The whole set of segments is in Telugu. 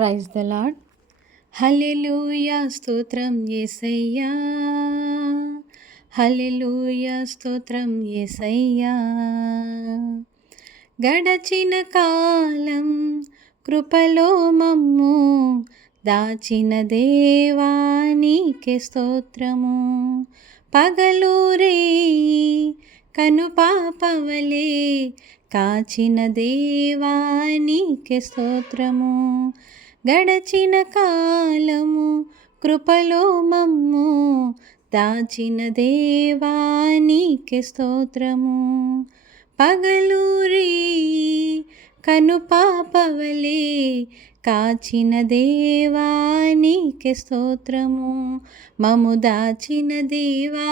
Praise the lord. హల్లెలూయా స్తోత్రం యేసయ్యా, హల్లెలూయా స్తోత్రం యేసయ్యా. గడచిన కాలం కృపలో మమ్ము దాచిన దేవా నీకే స్తోత్రము. పగలు రేయి కనుపాపవలే కాచిన దేవా నీకే స్తోత్రము. గడచిన కాలము కృపలో మమ్ము దాచిన దేవా నీకే స్తోత్రము. పగలు రేయి కనుపాపవలే కాచిన దేవా నీకే స్తోత్రము. మము దాచిన దేవా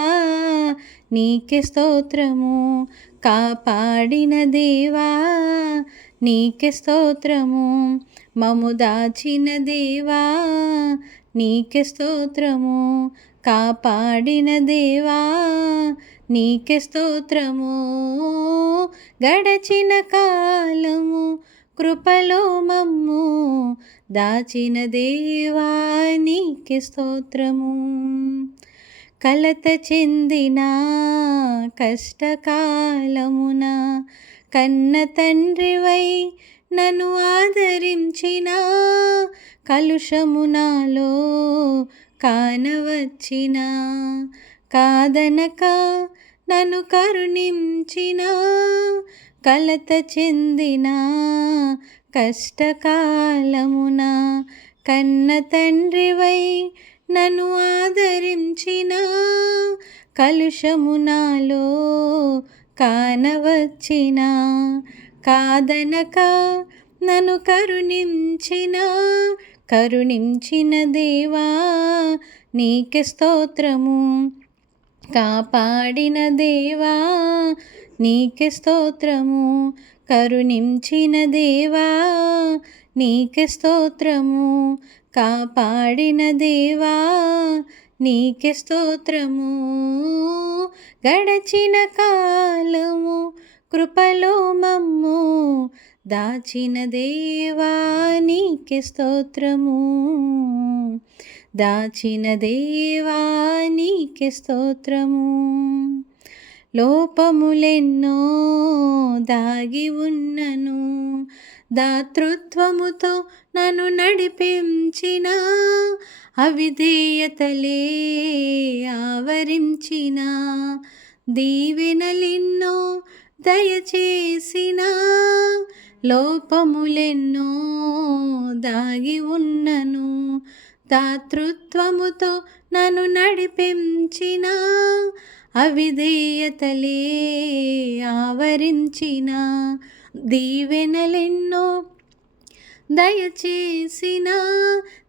నీకే స్తోత్రము. కాపాడిన దేవా నీకే స్తోత్రము. మము దాచిన దేవా నీకే స్తోత్రము. కాపాడిన దేవా నీకే స్తోత్రము. గడచిన కాలము కృపలో మమ్ము దాచిన దేవా నీకే స్తోత్రము. కలత చెందిన కష్టకాలమున కన్న తండ్రివై నన్ను ఆదరించిన, కలుషము నాలో కానవచ్చిన, కాదనక నన్ను కరుణించిన. కలత చెందిన కష్టకాలమున కన్న తండ్రివై నన్ను ఆదరించిన, కలుషము నాలో కానవచ్చిన, కాదనక నన్ను కరుణించిన. కరుణించిన దేవా నీకే స్తోత్రము. కాపాడిన దేవా నీకే స్తోత్రము. కరుణించిన దేవా నీకే స్తోత్రము. కాపాడిన దేవా నీకే స్తోత్రము. గడచిన కాలము కృపలో మమ్ము దాచిన దేవా నీకే స్తోత్రము. దాచిన దేవా నీకే స్తోత్రము. లోపములెన్నో దాగి ఉన్నను, దాతృత్వముతో నన్ను నడిపించిన, అవిధేయతలే ఆవరించిన, దీవెనలెన్నో దయచేసిన. లోపములెన్నో దాగి ఉన్నను, దాతృత్వముతో నన్ను నడిపించిన, అవిధేయతలే ఆవరించిన, దీవెనలెన్నో దయచేసిన.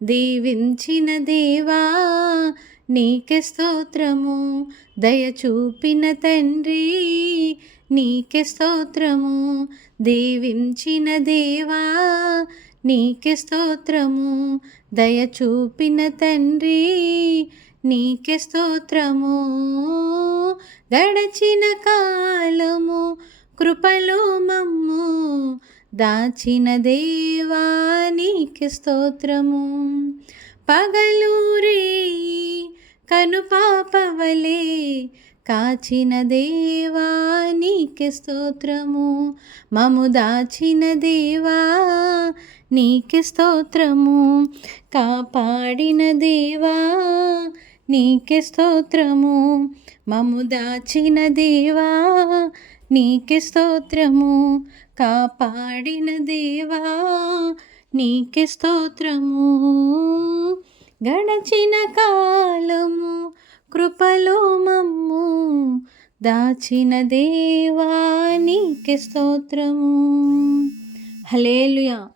దీవించిన దేవా నీకే స్తోత్రము. దయ చూపిన తండ్రి నీకే స్తోత్రము. దీవించిన దేవా నీకే స్తోత్రము. దయ చూపిన తండ్రి నీకే స్తోత్రము. గడచిన కాలము కృపలో మమ్ము దాచిన దేవా నీకే స్తోత్రము. పగలు రేయి కనుపాపవలే కాచిన దేవా నీకే స్తోత్రము. మము దాచిన దేవా నీకే స్తోత్రము. కాపాడిన దేవా నీకే స్తోత్రము. మము దాచిన దేవా నీకే స్తోత్రము. కాపాడిన దేవా నీకే స్తోత్రము. గడచిన కాలము కృపలో మమ్ము దాచిన దేవా నీకే స్తోత్రము. హల్లెలూయా.